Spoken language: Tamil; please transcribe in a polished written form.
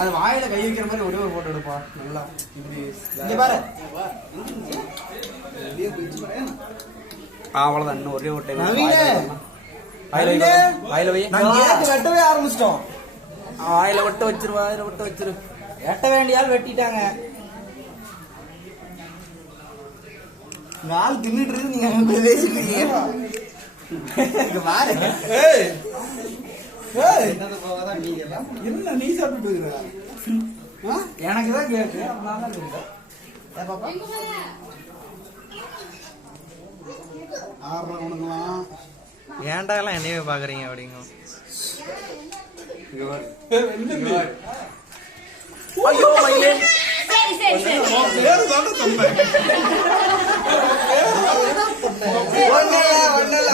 அது வாயில கை வைக்கிற மாதிரி ஒரே ஒரு போட்டோ எடுப்பா நல்லா. அவ்வளவுதான், இன்னும் ஒரே ஒரு டைம் வெட்டவே ஆரம்பிச்சிட்டோம். வாயில விட்டு வச்சிரு, வாயில விட்டு வச்சிரு. வெட்ட வேண்டியால் வெட்டிட்டாங்க. நாள் தின்னுட்டு இருக்கு, நீங்க பேசிட்டு இருக்கீங்க. என்ன நீ சாப்பிட்டு எனக்குதான் கேக்கு. ஏன்டா எல்லாம் என்னையவே பாக்குறீங்க அப்படிங்க. ஐயோ மயிலே, ஒண்ணல